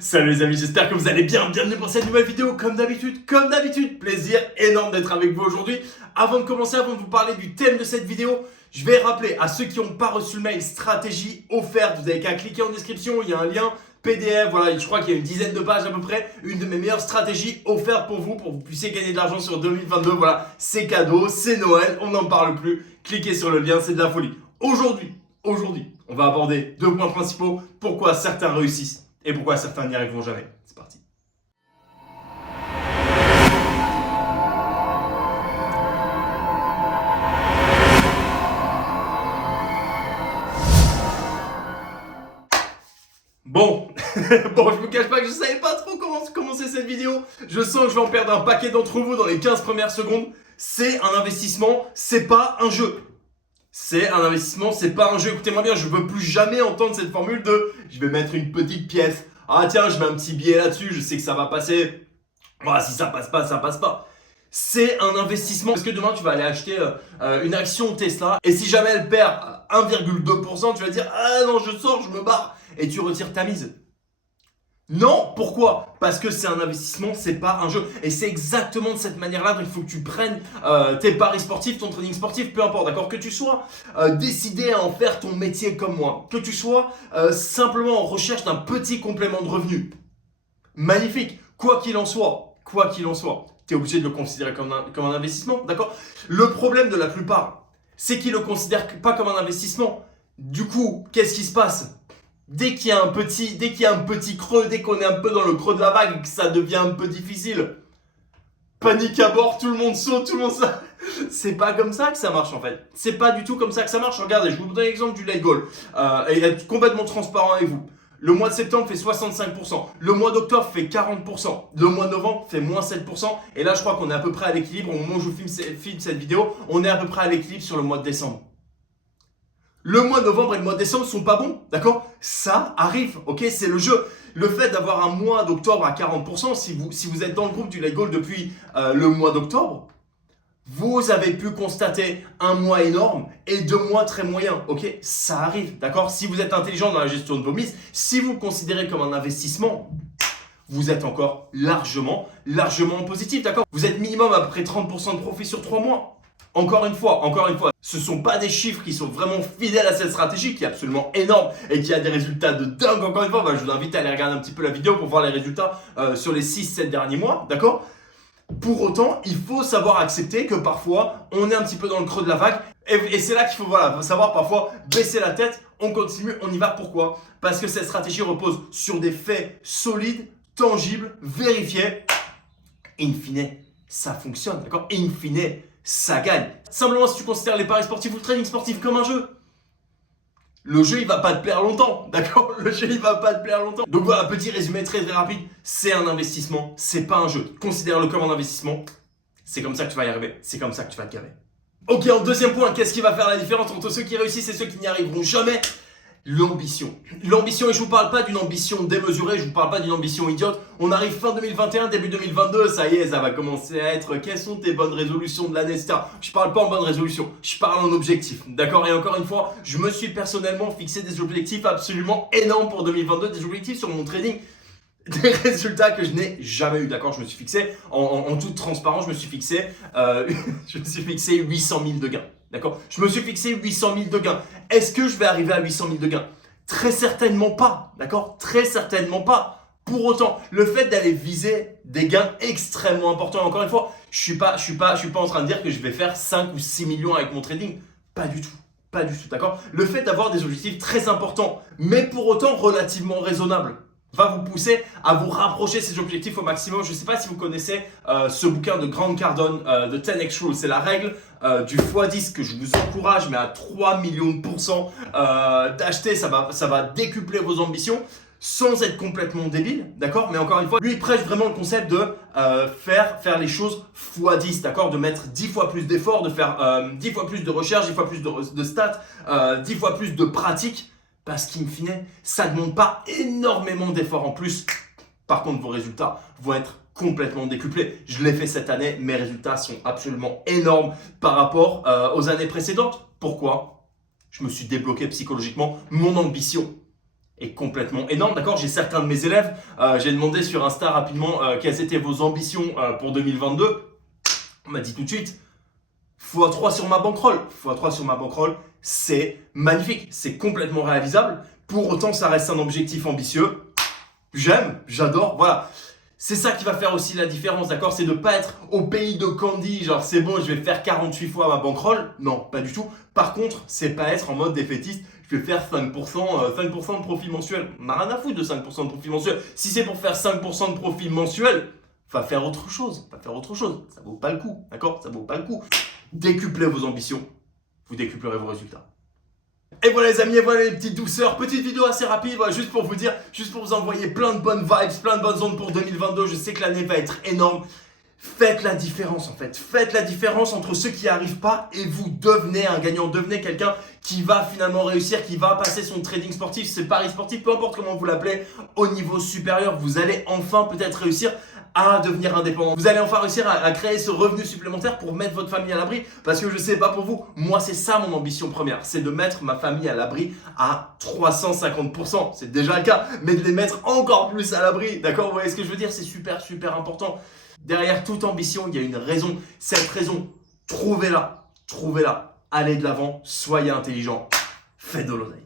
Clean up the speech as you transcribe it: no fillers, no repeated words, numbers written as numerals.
Salut les amis, j'espère que vous allez bien. Bienvenue pour cette nouvelle vidéo. Comme d'habitude, plaisir énorme d'être avec vous aujourd'hui. Avant de commencer, avant de vous parler du thème de cette vidéo, je vais rappeler à ceux qui n'ont pas reçu le mail stratégie offerte, vous n'avez qu'à cliquer en description, il y a un lien PDF, voilà, je crois qu'il y a une dizaine de pages à peu près, une de mes meilleures stratégies offertes pour que vous puissiez gagner de l'argent sur 2022. Voilà, c'est cadeau, c'est Noël, on n'en parle plus. Cliquez sur le lien, c'est de la folie. Aujourd'hui, on va aborder deux points principaux. Pourquoi certains réussissent et pourquoi certains n'y arriveront jamais. C'est parti. Bon, je vous cache pas que je savais pas trop comment commencer cette vidéo. Je sens que je vais en perdre un paquet d'entre vous dans les 15 premières secondes. C'est un investissement, c'est pas un jeu. C'est un investissement, c'est pas un jeu. Écoutez-moi bien, je veux plus jamais entendre cette formule de je vais mettre une petite pièce. Ah tiens, je mets un petit billet là-dessus, je sais que ça va passer. Voilà, si ça passe pas, ça passe pas. C'est un investissement parce que demain tu vas aller acheter une action Tesla et si jamais elle perd 1,2%, tu vas dire ah non, je sors, je me barre et tu retires ta mise. Non, pourquoi? Parce que c'est un investissement, c'est pas un jeu. Et c'est exactement de cette manière-là qu'il faut que tu prennes tes paris sportifs, ton trading sportif, peu importe, d'accord? Que tu sois décidé à en faire ton métier comme moi, que tu sois simplement en recherche d'un petit complément de revenu. Magnifique. Quoi qu'il en soit, tu es obligé de le considérer comme un investissement, d'accord? Le problème de la plupart, c'est qu'ils ne le considèrent pas comme un investissement. Du coup, qu'est-ce qui se passe? Dès qu'il y a un petit creux, dès qu'on est un peu dans le creux de la vague et que ça devient un peu difficile, panique à bord, tout le monde saute, tout le monde ça. C'est pas comme ça que ça marche en fait. C'est pas du tout comme ça que ça marche. Regardez, je vous donne l'exemple du Let Go. Et être complètement transparent avec vous. Le mois de septembre fait 65%, le mois d'octobre fait 40%, le mois de novembre fait moins 7%, et là je crois qu'on est à peu près à l'équilibre, au moment où je vous filme cette vidéo, on est à peu près à l'équilibre sur le mois de décembre. Le mois de novembre et le mois de décembre sont pas bons, d'accord? Ça arrive, ok? C'est le jeu. Le fait d'avoir un mois d'octobre à 40%, si vous êtes dans le groupe du Let Go depuis le mois d'octobre, vous avez pu constater un mois énorme et 2 mois très moyens, ok? Ça arrive, d'accord? Si vous êtes intelligent dans la gestion de vos mises, si vous le considérez comme un investissement, vous êtes encore largement positif, d'accord? Vous êtes minimum à peu près 30% de profit sur 3 mois. Encore une fois, ce ne sont pas des chiffres qui sont vraiment fidèles à cette stratégie qui est absolument énorme et qui a des résultats de dingue. Encore une fois, je vous invite à aller regarder un petit peu la vidéo pour voir les résultats sur les 6-7 derniers mois, d'accord? Pour autant, il faut savoir accepter que parfois, on est un petit peu dans le creux de la vague et c'est là qu'il faut savoir parfois baisser la tête, on continue, on y va. Pourquoi? Parce que cette stratégie repose sur des faits solides, tangibles, vérifiés. In fine, ça fonctionne, d'accord? In fine, ça gagne. Simplement, si tu considères les paris sportifs ou le trading sportif comme un jeu, le jeu, il va pas te plaire longtemps, d'accord? Le jeu, il va pas te plaire longtemps. Donc voilà, petit résumé très rapide. C'est un investissement, c'est pas un jeu. Considère-le comme un investissement. C'est comme ça que tu vas y arriver. C'est comme ça que tu vas te gaver. Ok, en deuxième point, qu'est-ce qui va faire la différence entre ceux qui réussissent et ceux qui n'y arriveront jamais? L'ambition. L'ambition, et je vous parle pas d'une ambition démesurée, je vous parle pas d'une ambition idiote. On arrive fin 2021, début 2022, ça y est, ça va commencer à être quelles sont tes bonnes résolutions de l'année, etc. Je parle pas en bonne résolution, je parle en objectif, d'accord? Et encore une fois, je me suis personnellement fixé des objectifs absolument énormes pour 2022, des objectifs sur mon trading, des résultats que je n'ai jamais eu, d'accord? Je me suis fixé, en toute transparence, je me suis fixé 800 000 de gains. D'accord? Je me suis fixé 800 000 de gains. Est-ce que je vais arriver à 800 000 de gains? Très certainement pas. D'accord? Très certainement pas. Pour autant, le fait d'aller viser des gains extrêmement importants, encore une fois, je suis pas en train de dire que je vais faire 5 ou 6 millions avec mon trading. Pas du tout. Pas du tout. D'accord? Le fait d'avoir des objectifs très importants, mais pour autant relativement raisonnables, va vous pousser à vous rapprocher de ces objectifs au maximum. Je ne sais pas si vous connaissez ce bouquin de Grant Cardone, de 10x Rule. C'est la règle du x10 que je vous encourage, mais à 3 millions de pourcents d'acheter. Ça va décupler vos ambitions sans être complètement débile, d'accord? Mais encore une fois, lui, il prêche vraiment le concept de faire les choses x10, d'accord? De mettre 10 fois plus d'efforts, de faire 10 fois plus de recherche, 10 fois plus de stats, 10 fois plus de pratique. Parce qu'in fine, ça ne demande pas énormément d'efforts en plus. Par contre, vos résultats vont être complètement décuplés. Je l'ai fait cette année, mes résultats sont absolument énormes par rapport aux années précédentes. Pourquoi? Je me suis débloqué psychologiquement mon ambition. est complètement énorme, d'accord? J'ai certains de mes élèves, j'ai demandé sur Insta rapidement quelles étaient vos ambitions pour 2022. On m'a dit tout de suite, x3 sur ma bankroll. x3 sur ma bankroll, c'est magnifique, c'est complètement réalisable. Pour autant, ça reste un objectif ambitieux. J'aime, j'adore, voilà. C'est ça qui va faire aussi la différence, d'accord? C'est de ne pas être au pays de Candy, genre c'est bon, je vais faire 48 fois ma bankroll. Non, pas du tout. Par contre, c'est pas être en mode défaitiste, je vais faire 5% de profit mensuel. On n'a rien à foutre de 5% de profit mensuel. Si c'est pour faire 5% de profit mensuel, va faire autre chose, va faire autre chose. Ça vaut pas le coup, d'accord? Ça vaut pas le coup. Décuplez vos ambitions, vous décuplerez vos résultats. Et voilà les amis, et voilà les petites douceurs, petite vidéo assez rapide, voilà, juste pour vous dire, juste pour vous envoyer plein de bonnes vibes, plein de bonnes ondes pour 2022, je sais que l'année va être énorme. Faites la différence en fait, faites la différence entre ceux qui n'y arrivent pas et vous devenez un gagnant, devenez quelqu'un qui va finalement réussir, qui va passer son trading sportif, ses paris sportifs, peu importe comment vous l'appelez, au niveau supérieur. Vous allez enfin peut-être réussir à devenir indépendant. Vous allez enfin réussir à créer ce revenu supplémentaire pour mettre votre famille à l'abri. Parce que je sais pas pour vous, moi c'est ça mon ambition première, c'est de mettre ma famille à l'abri à 350%. C'est déjà le cas, mais de les mettre encore plus à l'abri. D'accord? Vous voyez ce que je veux dire? C'est super important. Derrière toute ambition, il y a une raison. Cette raison, trouvez-la. Allez de l'avant, soyez intelligent, faites de l'oseille.